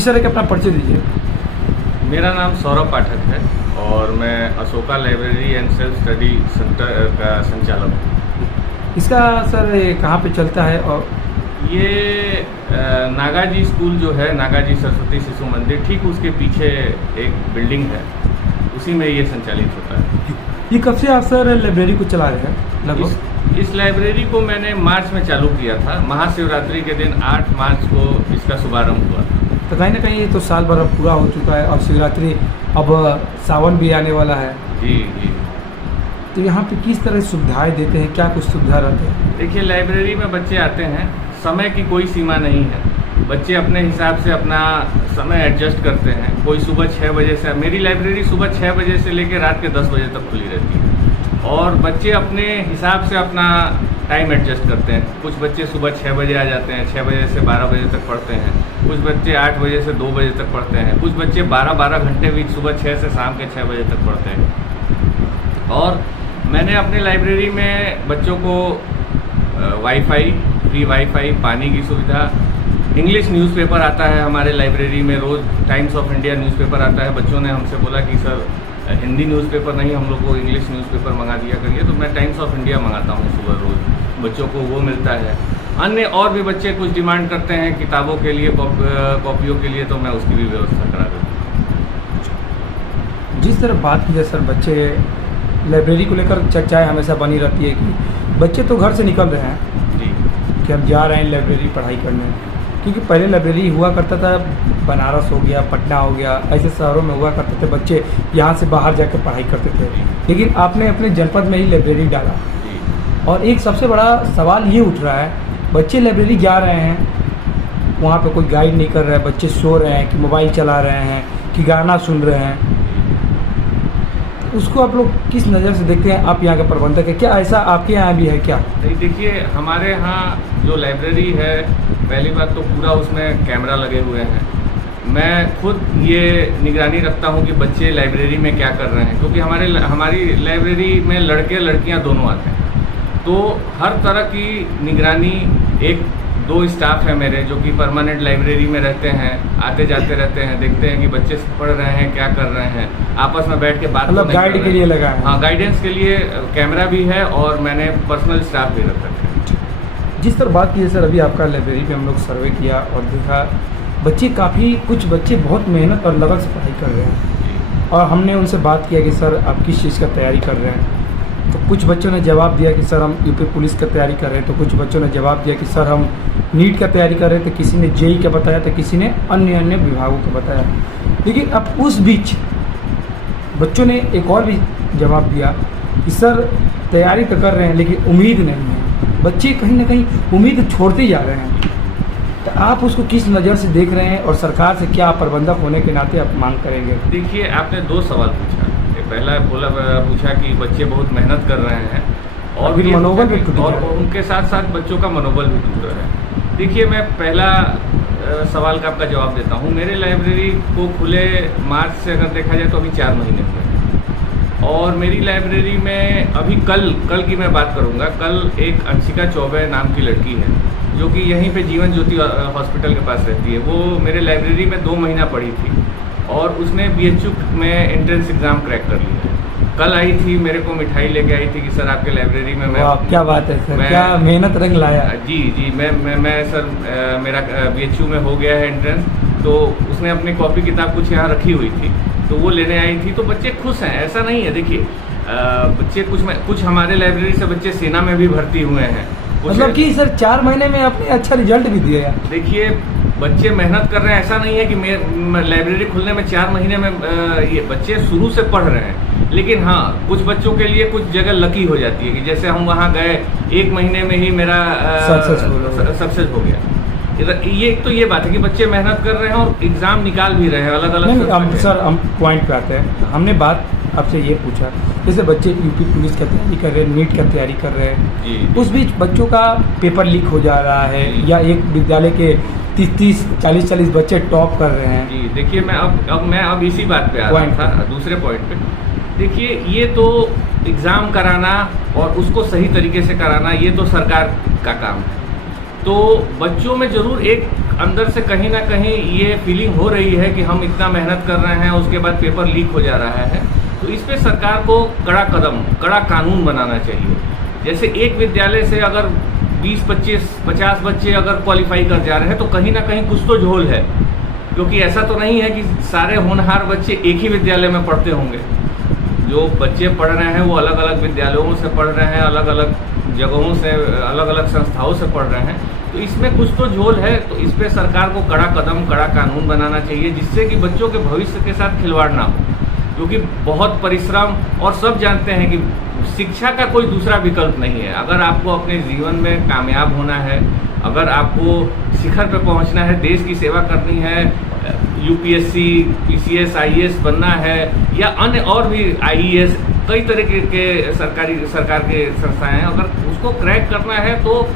जी sir, एक अपना परिचय दीजिए। मेरा नाम सौरभ पाठक है और मैं Ashoka library and self study centre का संचालक हूँ। इसका सर ये कहाँ पे चलता है? और ये नागाजी स्कूल जो है, नागाजी सरस्वती शिशु मंदिर, ठीक उसके पीछे एक बिल्डिंग है, उसी में ये संचालित होता है। ये कब से आप सर लाइब्रेरी को चला रहे हैं लगभग? इस लाइब्रेरी को मैंने मार्च में चालू किया था। महाशिवरात्रि के दिन 8 मार्च को इसका शुभारंभ हुआ था। तो कहीं ना कहीं ये तो साल भर अब पूरा हो चुका है और शिवरात्रि, अब सावन भी आने वाला है। जी जी। तो यहाँ पे किस तरह सुविधाएं देते हैं, क्या कुछ सुविधा रहते हैं? देखिए, लाइब्रेरी में बच्चे आते हैं, समय की कोई सीमा नहीं है। बच्चे अपने हिसाब से अपना समय एडजस्ट करते हैं। कोई सुबह 6 बजे से, मेरी लाइब्रेरी सुबह 6 बजे से लेकर रात के 10 बजे तक खुली रहती है और बच्चे अपने हिसाब से अपना टाइम एडजस्ट करते हैं। कुछ बच्चे सुबह 6 बजे आ जाते हैं, 6 बजे से 12 बजे तक पढ़ते हैं। कुछ बच्चे 8 बजे से 2 बजे तक पढ़ते हैं। कुछ बच्चे 12-12 घंटे भी सुबह 6 से शाम के 6 बजे तक पढ़ते हैं। और मैंने अपनी लाइब्रेरी में बच्चों को वाईफाई, फ्री वाईफाई, पानी की सुविधा, इंग्लिश न्यूज़पेपर आता है हमारे लाइब्रेरी में, रोज़ टाइम्स ऑफ इंडिया न्यूज़पेपर आता है। बच्चों ने हमसे बोला कि सर हिंदी न्यूज़पेपर नहीं, हम लोग को इंग्लिश न्यूज़पेपर मंगा दिया करिए, तो मैं टाइम्स ऑफ इंडिया मंगाता हूँ सुबह रोज़, बच्चों को वो मिलता है। अन्य और भी बच्चे कुछ डिमांड करते हैं किताबों के लिए, कॉपियों के लिए, तो मैं उसकी भी व्यवस्था करा देता हूँ। जिस तरह बात की जाए सर, बच्चे लाइब्रेरी को लेकर चर्चाएं हमेशा बनी रहती है कि बच्चे तो घर से निकल रहे हैं जी कि हम जा रहे हैं लाइब्रेरी पढ़ाई करने, क्योंकि पहले लाइब्रेरी हुआ करता था, बनारस हो गया, पटना हो गया, ऐसे शहरों में हुआ करते थे, बच्चे यहाँ से बाहर जाकर पढ़ाई करते थे। लेकिन आपने अपने जनपद में ही लाइब्रेरी डाला और एक सबसे बड़ा सवाल ये उठ रहा है, बच्चे लाइब्रेरी जा रहे हैं, वहाँ पे कोई गाइड नहीं कर रहा है, बच्चे सो रहे हैं कि मोबाइल चला रहे हैं कि गाना सुन रहे हैं, उसको आप लोग किस नज़र से देखते हैं? आप यहाँ के प्रबंधक है, क्या ऐसा आपके यहाँ भी है क्या? नहीं, देखिए, हमारे यहाँ जो लाइब्रेरी है, पहली बात तो पूरा उसमें कैमरा लगे हुए हैं। मैं खुद ये निगरानी रखता हूँ कि बच्चे लाइब्रेरी में क्या कर रहे हैं, क्योंकि हमारी लाइब्रेरी में लड़के लड़कियाँ दोनों आते हैं, तो हर तरह की निगरानी। 1-2 स्टाफ है मेरे जो कि परमानेंट लाइब्रेरी में रहते हैं, आते जाते रहते हैं, देखते हैं कि बच्चे पढ़ रहे हैं, क्या कर रहे हैं, आपस में बैठ के बात मतलब गाइड के लिए लगा है? हाँ, गाइडेंस के लिए कैमरा भी है और मैंने पर्सनल स्टाफ भी रख रखा है। जिस तरह बात की है सर, अभी आपका लाइब्रेरी पे हम लोग सर्वे किया और देखा बच्चे कुछ बच्चे बहुत मेहनत और लगन से पढ़ाई कर रहे हैं और हमने उनसे बात किया कि सर आप किस चीज़ का तैयारी कर रहे हैं, तो कुछ बच्चों ने जवाब दिया कि सर हम यूपी पुलिस का तैयारी कर रहे हैं, तो कुछ बच्चों ने जवाब दिया कि सर हम नीट का तैयारी कर रहे थे, किसी ने जेई का बताया, तो किसी ने अन्य विभागों का बताया। लेकिन अब उस बीच बच्चों ने एक और भी जवाब दिया कि सर तैयारी तो कर रहे हैं लेकिन उम्मीद नहीं है। बच्चे कहीं ना कहीं उम्मीद छोड़ते जा रहे हैं, तो आप उसको किस नज़र से देख रहे हैं और सरकार से क्या प्रबंधक होने के नाते आप मांग करेंगे? देखिए, आपने 2 सवाल पूछा। पहला पूछा कि बच्चे बहुत मेहनत कर रहे हैं और फिर मनोबल भी टूट और उनके साथ साथ बच्चों का मनोबल भी टूट रहा है। देखिए, मैं पहला सवाल का आपका जवाब देता हूँ। मेरे लाइब्रेरी को खुले मार्च से अगर देखा जाए तो अभी 4 महीने हुए हैं और मेरी लाइब्रेरी में अभी कल की मैं बात करूँगा, कल एक अंशिका चौबे नाम की लड़की है जो कि यहीं पे जीवन ज्योति हॉस्पिटल के पास रहती है। वो मेरे लाइब्रेरी में 2 महीना पढ़ी थी और उसने BHU में एंट्रेंस एग्ज़ाम क्रैक कर लिया है। कल आई थी, मेरे को मिठाई लेके आई थी कि सर आपके लाइब्रेरी में मैं, क्या बात है सर, क्या मेहनत रंग लाया। जी, मैं सर मेरा BHU में हो गया है एंट्रेंस, तो उसने अपनी कॉपी किताब कुछ यहाँ रखी हुई थी तो वो लेने आई थी। तो बच्चे खुश हैं, ऐसा नहीं है। देखिए, बच्चे कुछ हमारे लाइब्रेरी से बच्चे सेना में भी भर्ती हुए हैं। मतलब कि सर 4 महीने में आपने अच्छा रिजल्ट भी दिया है। देखिए, बच्चे मेहनत कर रहे हैं, ऐसा नहीं है कि लाइब्रेरी खुलने में 4 महीने में ये बच्चे शुरू से पढ़ रहे हैं। लेकिन हाँ, कुछ बच्चों के लिए कुछ जगह लकी हो जाती है कि जैसे हम वहाँ गए, 1 महीने में ही मेरा सक्सेस हो गया। ये बात है कि बच्चे मेहनत कर रहे हैं और एग्जाम निकाल भी रहे हैं अलग-अलग। सर हम पॉइंट पे आते हैं। हमने बात आपसे ये पूछा, जैसे बच्चे यूपी पुलिस का तैयारी कर रहे हैं, नीट का तैयारी कर रहे हैं, उस बीच बच्चों का पेपर लीक हो जा रहा है या एक विद्यालय के 30-30, 40-40 बच्चे टॉप कर रहे हैं। जी, देखिए, मैं अब इसी बात पे आ रहा था, दूसरे पॉइंट पे। देखिए, ये तो एग्ज़ाम कराना और उसको सही तरीके से कराना, ये तो सरकार का काम है। तो बच्चों में ज़रूर एक अंदर से कहीं ना कहीं ये फीलिंग हो रही है कि हम इतना मेहनत कर रहे हैं, उसके बाद पेपर लीक हो जा रहा है। तो इस पे सरकार को कड़ा कानून बनाना चाहिए। जैसे एक विद्यालय से अगर 20, 25, 50 बच्चे अगर क्वालिफाई कर जा रहे हैं तो कहीं ना कहीं कुछ तो झोल है, क्योंकि ऐसा तो नहीं है कि सारे होनहार बच्चे एक ही विद्यालय में पढ़ते होंगे। जो बच्चे पढ़ रहे हैं वो अलग अलग विद्यालयों से पढ़ रहे हैं, अलग अलग जगहों से, अलग अलग संस्थाओं से पढ़ रहे हैं, तो इसमें कुछ तो झोल है। तो इस पे सरकार को कड़ा कानून बनाना चाहिए, जिससे कि बच्चों के भविष्य के साथ खिलवाड़ ना हो। क्योंकि बहुत परिश्रम, और सब जानते हैं कि शिक्षा का कोई दूसरा विकल्प नहीं है। अगर आपको अपने जीवन में कामयाब होना है, अगर आपको शिखर पे पहुंचना है, देश की सेवा करनी है, यूपीएससी, पीसीएस, आईएएस बनना है, या अन्य और भी आईईएस, कई तरह के सरकार के संस्थाएं हैं, अगर उसको क्रैक करना है तो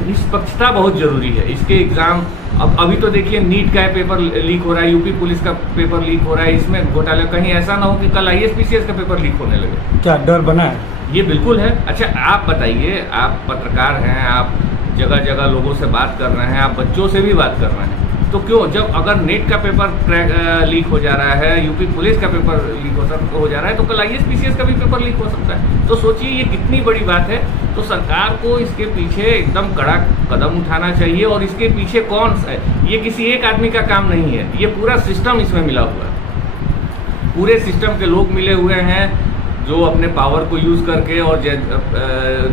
निष्पक्षता बहुत जरूरी है। इसके एग्जाम अभी तो देखिए नीट का पेपर लीक हो रहा है, यूपी पुलिस का पेपर लीक हो रहा है, इसमें घोटाला, कहीं ऐसा ना हो कि कल आईएएस पीसीएस का पेपर लीक होने लगे। क्या डर बना है? ये बिल्कुल है। अच्छा आप बताइए, आप पत्रकार हैं, आप जगह जगह लोगों से बात कर रहे हैं, आप बच्चों से भी बात कर रहे हैं, तो क्यों जब अगर नेट का पेपर लीक हो जा रहा है, यूपी पुलिस का पेपर लीक हो जा रहा है, तो कल आईएएस पीसीएस का भी पेपर लीक हो सकता है। तो सोचिए ये कितनी बड़ी बात है। तो सरकार को इसके पीछे एकदम कड़ा कदम उठाना चाहिए। और इसके पीछे कौन है, ये किसी एक आदमी का काम नहीं है, ये पूरा सिस्टम इसमें मिला हुआ है। पूरे सिस्टम के लोग मिले हुए हैं जो अपने पावर को यूज करके, और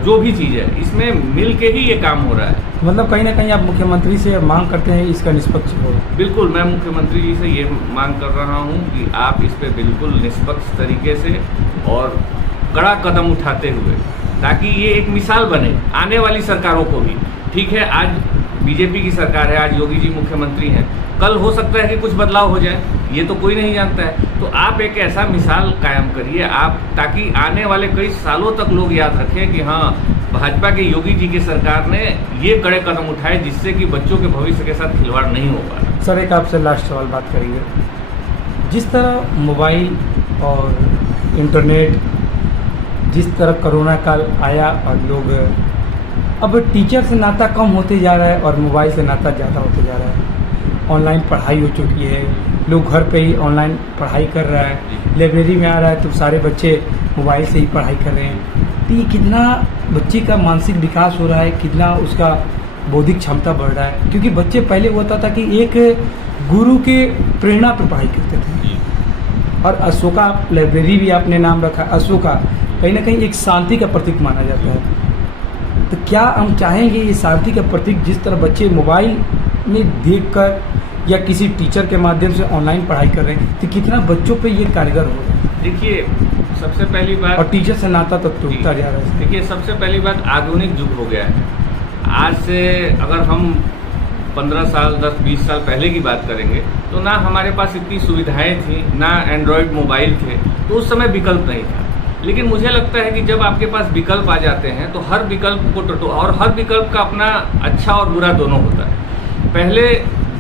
जो भी चीज़ है इसमें मिल के ही ये काम हो रहा है। मतलब कहीं ना कहीं आप मुख्यमंत्री से मांग करते हैं इसका निष्पक्ष हो? बिल्कुल, मैं मुख्यमंत्री जी से ये मांग कर रहा हूँ कि आप इस पे बिल्कुल निष्पक्ष तरीके से और कड़ा कदम उठाते हुए, ताकि ये एक मिसाल बने आने वाली सरकारों को भी। ठीक है, आज बीजेपी की सरकार है, आज योगी जी मुख्यमंत्री हैं, कल हो सकता है कि कुछ बदलाव हो जाए, ये तो कोई नहीं जानता है। तो आप एक ऐसा मिसाल कायम करिए आप, ताकि आने वाले कई सालों तक लोग याद रखें कि हाँ, भाजपा के योगी जी की सरकार ने ये कड़े कदम उठाए, जिससे कि बच्चों के भविष्य के साथ खिलवाड़ नहीं हो पा रहा। सर एक आपसे लास्ट सवाल बात करेंगे। जिस तरह मोबाइल और इंटरनेट, जिस तरह कोरोना काल आया और लोग अब टीचर से नाता कम होते जा रहा है और मोबाइल से नाता ज़्यादा होते जा रहा है, ऑनलाइन पढ़ाई हो चुकी है, लोग घर पे ही ऑनलाइन पढ़ाई कर रहा है, लाइब्रेरी में आ रहा है तो सारे बच्चे मोबाइल से ही पढ़ाई कर रहे हैं। तो ये कितना बच्चे का मानसिक विकास हो रहा है, कितना उसका बौद्धिक क्षमता बढ़ रहा है। क्योंकि बच्चे पहले होता था कि एक गुरु के प्रेरणा पर पढ़ाई करते थे, और अशोका लाइब्रेरी भी आपने नाम रखा, अशोका कहीं ना कहीं एक शांति का प्रतीक माना जाता है। तो क्या हम चाहेंगे ये शांति का प्रतीक, जिस तरह बच्चे मोबाइल में देखकर या किसी टीचर के माध्यम से ऑनलाइन पढ़ाई कर रहे हैं, तो कितना बच्चों पे ये कारगर हो रहा है? देखिए सबसे पहली बात, और टीचर से नाता तो टूटता जा रहा है। देखिए सबसे पहली बात, आधुनिक युग हो गया है। आज से अगर हम 15 साल 10-20 साल पहले की बात करेंगे तो ना हमारे पास इतनी सुविधाएं थी, ना एंड्रॉयड मोबाइल थे, तो उस समय विकल्प नहीं था। लेकिन मुझे लगता है कि जब आपके पास विकल्प आ जाते हैं तो हर विकल्प को और हर विकल्प का अपना अच्छा और बुरा दोनों होता है। पहले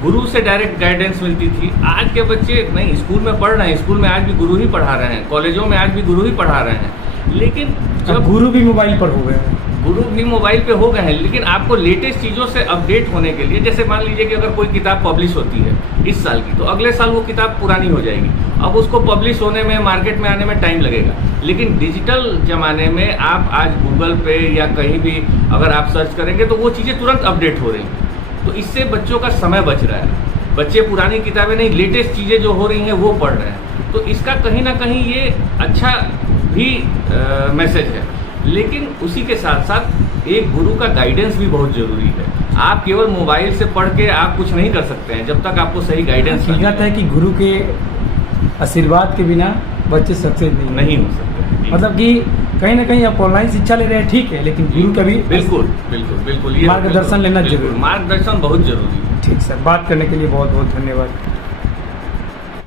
गुरु से डायरेक्ट गाइडेंस मिलती थी, आज के बच्चे नहीं, स्कूल में पढ़ रहे हैं, स्कूल में आज भी गुरु ही पढ़ा रहे हैं, कॉलेजों में आज भी गुरु ही पढ़ा रहे हैं। लेकिन जब गुरु भी मोबाइल पर हो गए हैं, गुरु भी मोबाइल पे हो गए हैं, लेकिन आपको लेटेस्ट चीज़ों से अपडेट होने के लिए, जैसे मान लीजिए कि अगर कोई किताब पब्लिश होती है इस साल की, तो अगले साल वो किताब पुरानी हो जाएगी। अब उसको पब्लिश होने में, मार्केट में आने में टाइम लगेगा। लेकिन डिजिटल ज़माने में आप आज गूगल पे या कहीं भी अगर आप सर्च करेंगे तो वो चीज़ें तुरंत अपडेट हो रही हैं। तो इससे बच्चों का समय बच रहा है, बच्चे पुरानी किताबें नहीं, लेटेस्ट चीज़ें जो हो रही हैं वो पढ़ रहे हैं। तो इसका कहीं ना कहीं ये अच्छा भी मैसेज है। लेकिन उसी के साथ साथ एक गुरु का गाइडेंस भी बहुत ज़रूरी है। आप केवल मोबाइल से पढ़ के आप कुछ नहीं कर सकते हैं जब तक आपको सही गाइडेंस नहीं है कि गुरु के आशीर्वाद के बिना बच्चे सक्सेस नहीं हो सकते। मतलब कि कहीं ना कहीं आप ऑनलाइन शिक्षा ले रहे हैं, ठीक है, लेकिन गुरु का भी बिल्कुल बिल्कुल बिल्कुल मार्गदर्शन लेना जरूरी, मार्गदर्शन बहुत जरूरी है। ठीक सर, बात करने के लिए बहुत बहुत धन्यवाद।